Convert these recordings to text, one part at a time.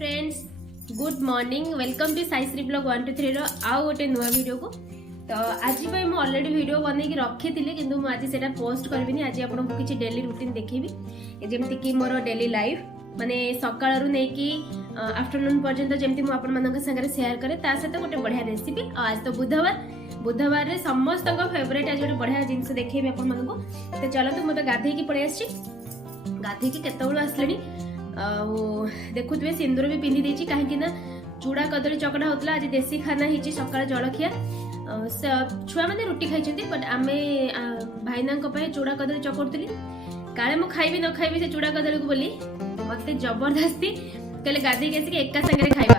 Friends good morning welcome to Saishree blog 123 रो आउ गोटे नुआ वीडियो को। तो आज मु ऑलरेडी वीडियो बनैकी रखी थी कि आज से पोस्ट करबिनी। आज आपको किसी डेली रूटीन देखी जमती कि मोर डेली लाइफ माने सकाळु नेकी आफ्टरनून पर्यंत जमती मु आपण मानक संगे शेयर करे ता सहित गोटे बढ़िया रेसिपी। आज तो बुधवार रे समस्त फेवरेट आज गोटे बढ़िया जिनस देखिए आपण मानक। तो चलतु मत गाधे की पड़े आसी गाधे की केतबेलु आसलेनी देखुए सिंदूर भी पिंधि देछि कहीं चूड़ा कदली चकड़ा होता। आज देसी खाना ही सकाळ जलखिया छुआ मैंने रुटी खाई बट आमे भाईना चूड़ा कदली चकड़ुली काले मु खाइबी न खाइबी से चूड़ा कदली को बोली मत जबरदस्ती कहले गाधी आसिक एका संगे खाइबा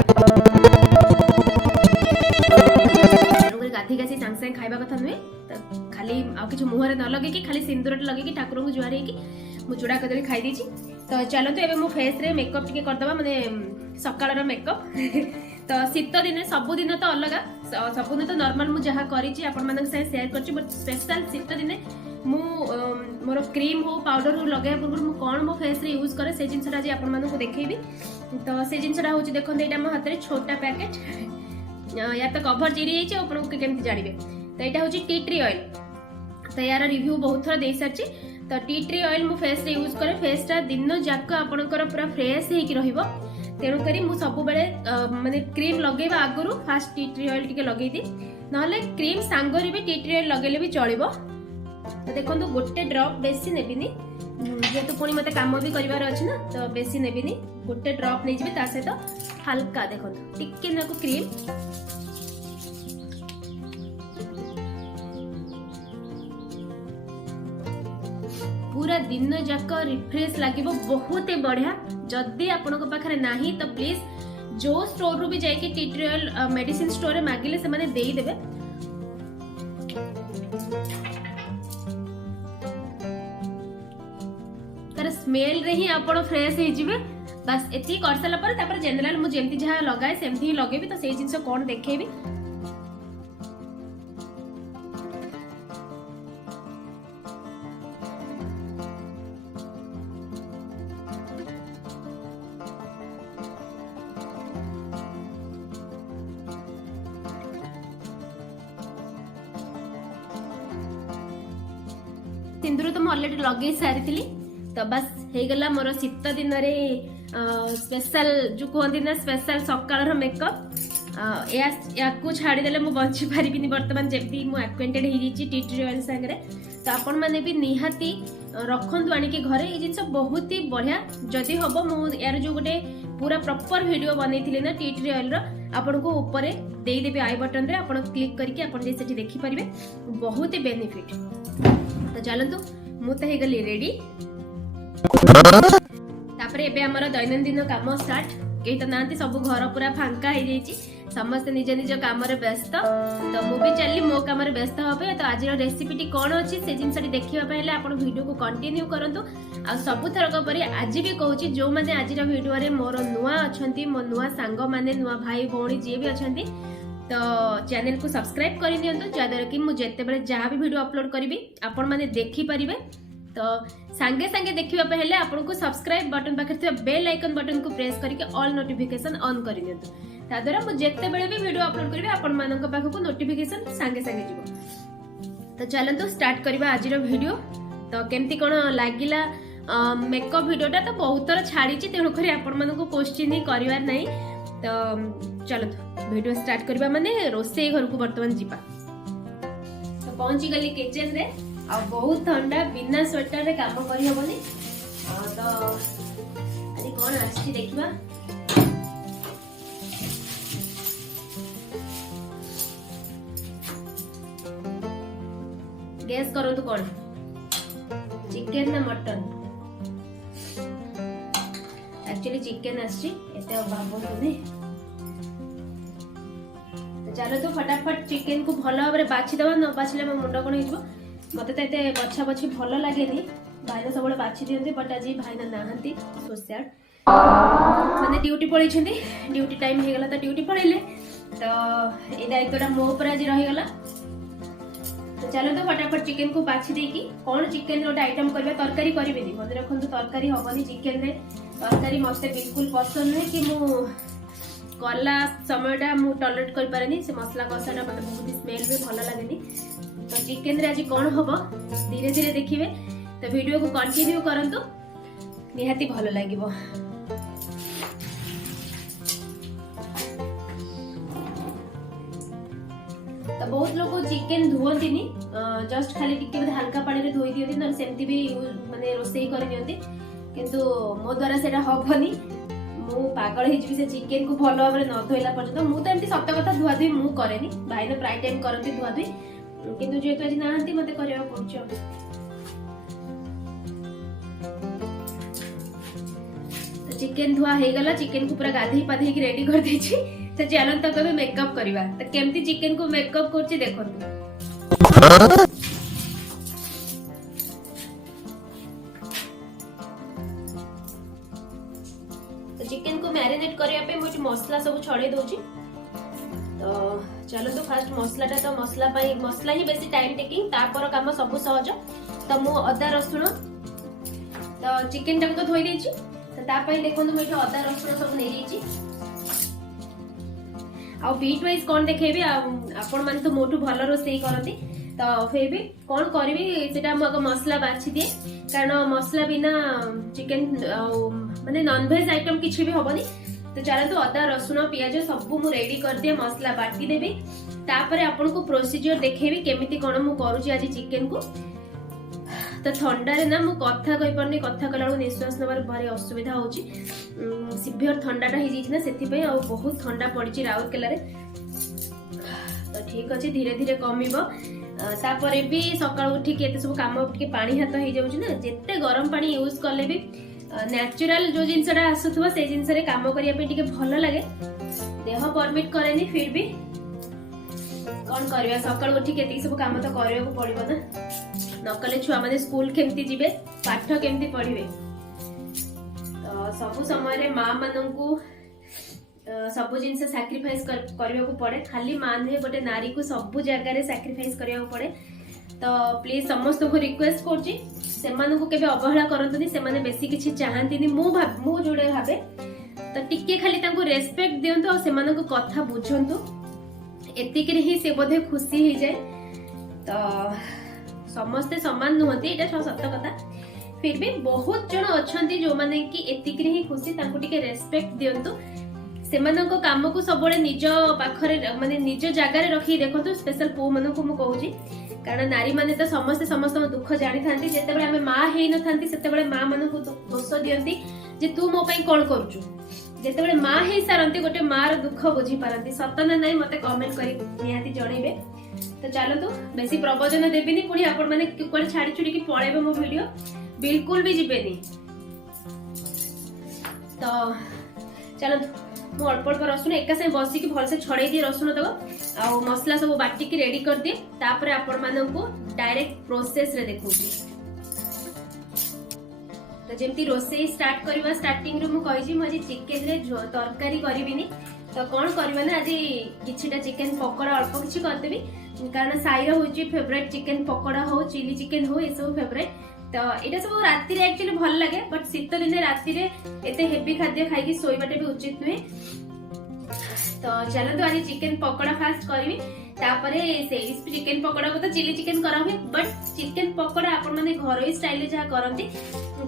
गाधी आसी सांगे सांगे खाइबा कथा नुहे। तो खाली आ किछ मुहरे न लगे कि खाली सिंदूर लगे ठाकुर को जुआर होगी मु चूड़ा कदली खाई देछि। तो चलते एबे मो फेस रे मेकअप टिके करदबा माने सकाळर मेकअप। तो शीत दिन सब दिन तो अलग सब दिन तो नॉर्मल मु जहा करिछि आपण मानक से शेयर करछि बट स्पेशल शीत दिन मु मोर क्रीम हो पाउडर हो लगे पूर्व मु कोन मो फेस रे यूज करे से जिनसटा जे आपण मानक देखेबी। तो से जिनसटा होछि देखो एटा मो हाथ रे छोटा पैकेट या तो कवर चिरी जाइछि आपण को केमति जानिबे। तो एटा होछि टी ट्री ऑयल। तो यार रिव्यू बहुत थोड़ा दे सारछि। तो टी ट्री ऑयल मु फेस रे यूज करे फेस टा दिन जाक आपनकर पूरा फ्रेश हे कि रहिबो तेणु करी मु सब बेले माने क्रीम लगेबा आगुरु फास्ट टी ट्री ऑयल टिके लगेई दी नहले क्रीम सांगरे भी टी ट्री ऑयल लगेले भी चलिबो। तो देखंतु गोटे ड्रॉप बेसी नेबिनी जेतु पुणी मते काम भी करिवार अछि ना तो बेसी नेबिनी गोटे ड्रॉप नै जिबे ता सहित हल्का देखंतु टिके नाको क्रीम पूरा दिन जाक रिफ्रेश लगे बहुत ही बढ़िया। जदि आपण पाखे नाही तो प्लीज जो स्टोर रू भी जाके T tree oil medicine store रे मागिले से माने देई देबे। तार स्मेल रे ही आपण फ्रेश हे जिवे बस एती कर साला पर तापर जनरल मु जेमती जहा लगाए सेमती ही लगेबी। तो सेही जिंस कोन देखेबी सिंदूर तो मुझे ऑलरेडी लगे सारी तो बस हो गला मोर शीत दिन रे स्पेशल जो कहते ना स्पेशल सकाळ मेकअप या छाड़ीदे मुझे बची पारिनी बर्तमान जमी मुझे एक्वेंटेड हो टी ट्री ऑयल सागर। तो आपण मैंने भी निहाती रखु आणिकी घरे ये जिन बहुत ही बढ़िया। जदि हम मुझे यार जो गोटे पूरा प्रॉपर वीडियो बनई ना टी ट्री ऑयल आपण को ऊपर देदेवी आई बटन रे आपण क्लिक करके आपण जे देखि पारिबे बहुत ही बेनिफिट। तो चलतु मु तो गली रेडी तापरे एबे हमर दैनंदिन काम स्टार्ट कई तो नांती सब घर पूरा फांका हो जाइए समस्त निज निज काम व्यस्त। तो मु भी चली मो काम व्यस्त हे। तो आज रेसिपी कौन अच्छी से जिनस देखा आप वीडियो को कंटिन्यू करंतु आ सब थरक परी आज भी कहूँ जो मैंने आज वीडियो रे मोर नुआ अच्छा मो नुआ सांग माने नुआ भाई भौणी जी भी अच्छा तो चैनल को सब्सक्राइब कर दियंतु जद्वारा कि मुझे जितेबाला जहाँ भी वीडियो अपलोड करी आपण मैंने देखि पारिबे। तो सांगे सांगे देखिबा पहले आपन को सब्सक्राइब बटन पाखे थिबा बेल आइकन बटन को प्रेस करके ऑल नोटिफिकेशन ऑन कर दियंतु ता द्वारा मु जेतेबेले भी वीडियो अपलोड करिबे आपण मानक पाखे को नोटिफिकेशन सांगे सांगे जिवो। तो चलंतु स्टार्ट करबा आजिर वीडियो। तो केमती कोन लागिला मेकअप वीडियोटा तो बहुत थोड़ा छाड़ी तेणु करी आपण मानक क्वेश्चन ही करिवार नाही। तो चलंतु वीडियो स्टार्ट करबा माने रोसे घर को वर्तमान जीवा। तो पहुंची गली किचन रे आ बहुत ठंडा बिना स्वेटर रे काम करि हबनी। तो आज कोन आछि देखिबा गैस करंतु कोन चिकन ना मटन एक्चुअली चिकन आछि एते भाबोनी। चलो तो फटाफट चिकन को भल भाव बाछि दबा न बाछिले मो मुंड कोन हिजबो मते तो एते बछा बछि भल लागेनी भाईना सब बाछि दियंती बट आज भाईना नाहंती सोसाड माने ड्यूटी पळै छथि ड्यूटी टाइम हे गला तो ड्यूटी पळैले। तो ए दायित्वटा मो ऊपर आज रहि गला। तो चलो तो फटाफट चिकेन को बाछि देकी कौन चिकेन रोटे आइटम करबे तरकारी करबेनी मन रखंतु तरकारी हबनी चिकेन रे तरकारी मते बिल्कुल पसंद नहीं कि मु कला समयटा मु टॉलरेट कर पारेनी से मसला कसाटा मते बहुत स्मेल भी भल लागेनी तो चिकेन रे आज कौन हबो धीरे धीरे देखिबे तो वीडियो को कंटिन्यू करंतु निहाती भल लागिबो। तो बहुत लोग चिकेन धुवती जस्ट खाली टिके हल्का पानी रे धोई दियंती न सेमती भी माने रोसई कर नियंती किंतु मो द्वारा सेटा हबनी मु पागल हे जिवि से चिकेन को भलो भाबरे न धोइला पर्यंत मु त एमती सत्य कथा धुआ धुई मु करेनी भाई न प्राय टाइम करती धुआ धुई किंतु जेतु आज नाहंती मते करिया पड़छ। तो चिकेन धुआ हे गला चिकेन को पूरा गाधी पाधी के रेडी कर देछि तो चलो तक भी मेकअप करवा तो केमती चिकेन को मेकअप करछि देखंतु। तो चिकेन को मैरिनेट करया पे मुझे मसला सब छड़े दोछि तो चलो तो फास्ट मसलाटा तो मसला ही बेसी टाइम टेकिंग तापर काम सब सहज तो मु अदा रसुण तो चिकेन टाको तो धोई देछि तो ता पई देखंतु मुझे अदा रसुण सब नै देछि आ बीट वाइज कौन देखेबी आपण माने तो मोटू भल रोसई करती तो फिर भी कौन करी सेटा मग मसला बाछि दिए कारण मसला बिना चिकेन माने नॉन वेज आइटम किछि भी होबनी तो चलो तो अदा रसुण पियाज सब मु रेडी कर दिए मसला बाटी देबी तापरे आपण को प्रोसीजर देखेबी केमिति कोन मु करूची आज चिकेन को तो ठंडा रे ना मु कथा कहि परनी कथा कलाउ निश्वास नबार भारी असुविधा होची सिवियर ठंडाटा ही जाइछि ना सेति पे आ बहुत ठंडा पड़िछि राउरकेला रे तो ठीक अछि धीरे धीरे कमिबो तापरे भी सकाळ उठी के एते सब काम के पानी हाथ हो जाउछि ना जेते गरम पानी यूज करले भी नेचुरल जो जिंसटा आसुथबो से जिंस रे काम करिया पे टिके भलो लागे देह परमिट करेनी फिर भी कौन करबा सकाळ उठी के सब काम तो करबा को पड़िबो ना नकले छुआ माने स्कूल केमती जिबे पाठ केमती पढ़िबे तो सब समय रे मां माननकू सब जिनसे सैक्रिफाइस करबा को पड़े खाली मां ने गोटे नारी को सब जगह रे सैक्रिफाइस करबा को पड़े तो प्लीज समस्त को रिक्वेस्ट करछि सेमान को केबे अवहेला करंतनी सेमाने बेसी किछि चाहंतीनी मु जोडे भाबे तो टिके खाली तांको रेस्पेक्ट दियंतु और सेमान को कथा बुझंतु एतिक रे ही से बोधे खुशी हो जाए तो समस्ते समान नुहति एटा सत्य कथा फिर भी बहुत जन अछंती जो माने कि एतिक रे ही खुशी तांको टिके रेस्पेक्ट दियंतु सेमानक काम को सबले निज पाखरे माने निज जगह रे रखी देखंतु स्पेशल पो मन को मु कहूची कारण नारी माने तो समस्त समस्त दुख जानि थांती जेते बेले हमें मां हेइ न थांती सेते बेले मां मन को दोष दियंती जे तू मो पई कोन करछु जेते बेले मां हेइ सारंती गोटे मां रो दुख बुझी पारंती सतना नै मते कमेंट करी निहाती जणैबे तो चलो तो बेसी प्रवचन देबिनी पुणी आपण माने कोन छाडी छुडी की पळेबे मो वीडियो बिल्कुल भी जिबेनी तो चलो मु अल्प अल्प रसुण एका से बसी की भल से छड़े दिए रसुण तक आ मसला सब बाटी की रेडी कर दिए तापरे आपण माननकू डायरेक्ट प्रोसेस रे देखौची तो जेमती रोसे स्टार्ट करबा स्टार्टिंग रे मु कहिजी म आज चिकेन रे तरकारी करबिनी तो कौन करबा ना आज किछिटा चिकेन पकोड़ा अल्प किछि कर देबी कारण साईर होची फेवरेट चिकेन पकोड़ा हो चिली चिकेन हो ए सब फेवरेट तो एटा सब राती रे एक्चुअली भल लागे बट शीत दिन राती रे एते हेवी खाद्य खाई की सोइबाटे भी उचित नुहे तो चलो तो आज चिकेन पकोड़ा फास्ट करबी तापरे से चिकेन पकोड़ा को तो चिली चिकेन करा हुए बट चिकेन पकोड़ा आपण माने घरोई स्टाइल जहा करंती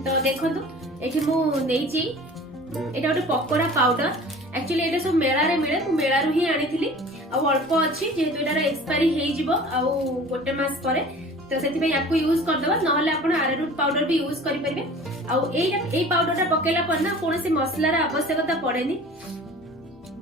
तो देखंतु एठी मु नेइची एटा गोटे पकोड़ा पाउडर एक्चुअली एटा सब मेला रे मिले मु मेला रु ही आनी आ अल्प अच्छी जेहेतु एटार एक्सपायरी हेइ जिवो आ गोटे मास परे तो सेति याकू यूज कर दबा नहले आपण अरारूट पाउडर भी यूज करि परिबे आ एई पाउडरटा पकेला पर ना कोनोसी मसलार आवश्यकता पड़ेनी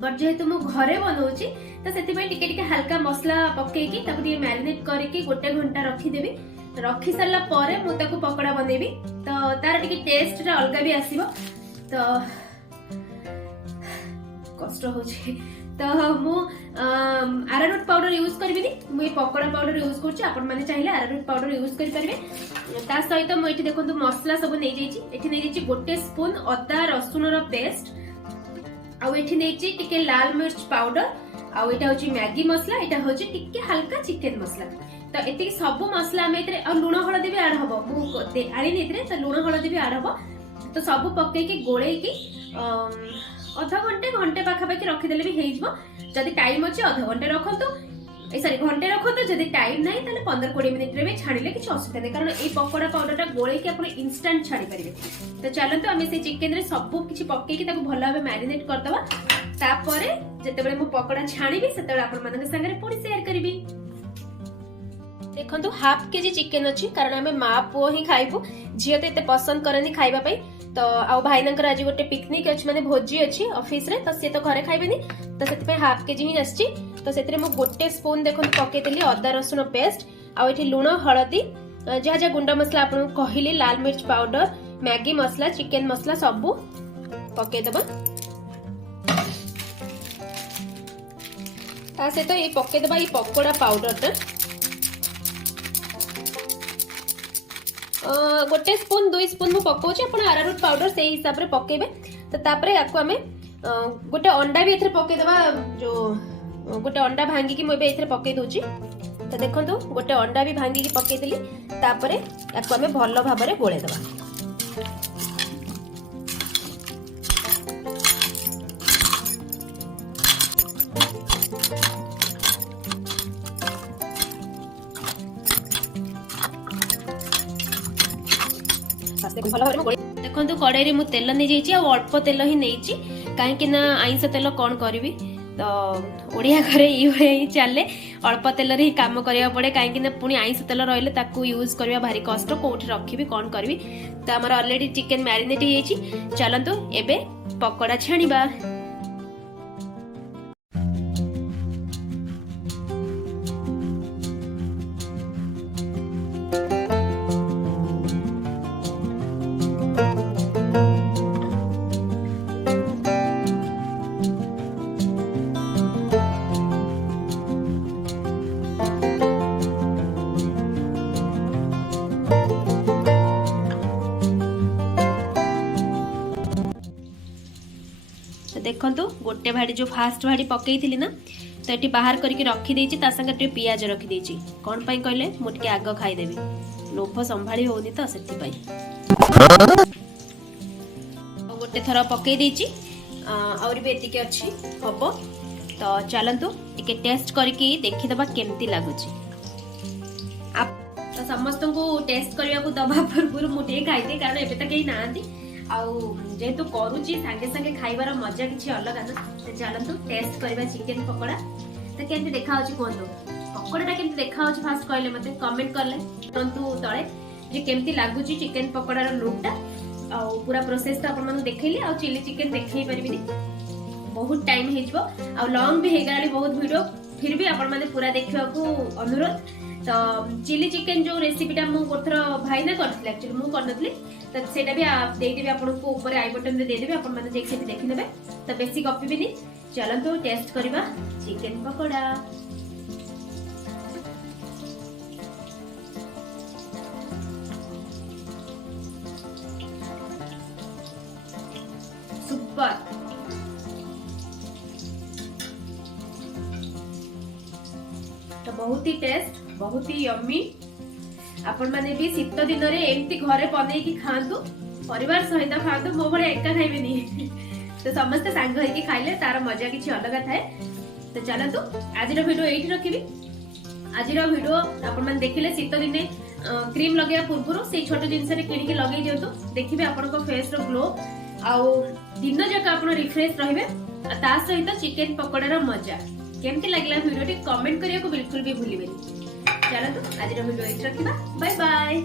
बट जेहेतु मु घरे बनौची तो सेति टिके टिके हल्का मसला पकेकी ताकू टिके मैरिनेट करके गोटे घंटा रखी देबी रखी सारला परे मु ताकू पकोड़ा बनेबी तो तार टिके टेस्ट रा अलगा भी आसीबो तो कष्ट होची तो मु अरारूट पाउडर यूज करबिनी मु पकोड़ा पाउडर यूज करछि आपण माने चाहिले अरारूट पाउडर यूज करि परिबे ता सहित मु एठी देखंतु मसला सब नै जाइछि एठी नै जाइछि गोटे स्पून अदा रसुन रो पेस्ट आ एठी नै जाइछि टिके लाल मिर्च पाउडर आ एटा होछि मैगी मसला एटा होछि टिके हल्का चिकन मसला तो एति सब मसला आम ए लुण हलदी भी आड हम मुझे आनी तो लुण हलदी भी आड हम तो सब पकईकी गोलैकी अध घंटे घंटे पाखापाखि रखिदेले भी हो जदि टाइम अच्छे अध घंटे रखु सॉरी घंटे रखु जदि टाइम ना 15-20 मिनिट रे भी छाणिले किसी असुविधा नहीं कारण ये पकोड़ा पाउडर गोलैकी आप इंस्टांट छाड़ी पारे। तो चलते आम से चिकेन रे सब किसी पकईकी भल भाव मैरिनेट करदवा तापर जितेबाला मु पकोड़ा छाणीबी सेतेबाला आपण मानक संगे पुणी शेयर करिबी। देखंतु हाफ केजी चिकेन अच्छी कारण आम माँ पुओ ही खाइबू झील तो एत पसंद करनी खाइबा तो आउ भाईना आज गोटे पिकनिक अच्छी माने भोजी अच्छी ऑफिस रे तो सी तो घरे खाइबेनी तो से हाफ केजी ही आछि तो से गोटे स्पून देखो पकईली अदा रसुण पेस्ट आउ लुण हलदी जहाँ जहाँ गुंड मसला आपको कहली लाल मिर्च पाउडर मैगी मसला चिकेन मसला सबू पकईदबा ता सहित ये पकईदबा ये पकोड़ा पाउडर गोटे स्पून 2 स्पून मु पकाउछि आपण अरारोट पाउडर से हिसाब रे पकेबे तो तापरे याकु हमें गोटे अंडा भी एथरे पके देबा जो गोटे अंडा भांगी की मोबे एथरे पके दोछि तो देखंतु गोटे अंडा भी भांगी की पके देली तापरे याकु हमें भलो भाबरे गोळे देबा। देखो कड़ाई मु तेल नहीं जाइए अल्प तेल ही नहीं कहीं आईंस तेल कौन करी तो ओडिया घरे ही चले अल्प तेल ही काम करा पड़े कहीं पुणी आईंस तेल रही यूज करवा भारी कष्ट कौट रखी कौन करी तो आम ऑलरेडी चिकेन मैरिनेट हो चलतु एबे पकोड़ा छाणीबा। देखंतु गोटे भाड़ी जो फास्ट भाड़ी पकई थी ना तो ये बाहर करके रखी देछि ता संगे पियाज रखी देछि कौन पाई कहले मुटके आग खाईदेवी लोभ संभाली होनी तो सेति पाई गोटे थर पकई देछि और भी एतिके अछि हबो तो चलंतु टिके टेस्ट करके देखिदबा केमती लागुछि आप तो समस्त को टेस्ट करबा को दबा पूर्व मुटे खाइते कारण एबे त केही नांती आउ जेहेतु करूची सांगे सांगे खाइबार मजा किछि अलग ना तो चलंतु टेस्ट करबा चिकेन पकोड़ा तो केमती देखा होची कोंतो पकोड़ाटा केमती देखा होची फास्ट कहले मते कमेंट करले परंतु तळे जे केमती लागुची चिकेन पकोड़ार लुकटा आउ पूरा प्रोसेस तो आपन मन देखैली आउ चिली चिकेन देखै परबिनी बहुत टाइम हेजबो आउ लॉन्ग भी हेगाली बहुत वीडियो फिर भी आपन माने पूरा देखिबा को अनुरोध। तो चिली चिकेन जो रेसिपीटा मु गोथर भाईना करथिले एक्चुअली मु करनथली तो सेटा भी आप दे देबे आपन को ऊपर आई बटन रे दे देबे आपन माने जेक सेठी देखि नेबे तो बेसी कॉपी भी नहीं चलंतु टेस्ट करबा चिकेन पकोड़ा। सुपर तो बहुत ही टेस्ट बहुत ही यम्मी आपण माने भी शीत दिन रे एमती घरे बनै की खांतु परिवार सहित खांतु मो भले एका खाइबेनी तो समस्त सांग होई खाइले तार मजा किछि अलग थाए। तो चलतु आज वीडियो एठी रखिबी आज वीडियो आपण माने देखिले शीत दिने क्रीम लगेया पूर्वरु से छोट जिंस रे किणी के लगेई दियंतु देखिबे आपण को फेस रो ग्लो आउ दिन जक आपण रिफ्रेश रहिबे ता सहित चिकेन पकोड़ा रो मजा केमती लागला वीडियो टी कमेंट करिया को बिल्कुल भी भूलिबेनी। चलो तो आज वीडियो एठी रखिबा बाय बाय।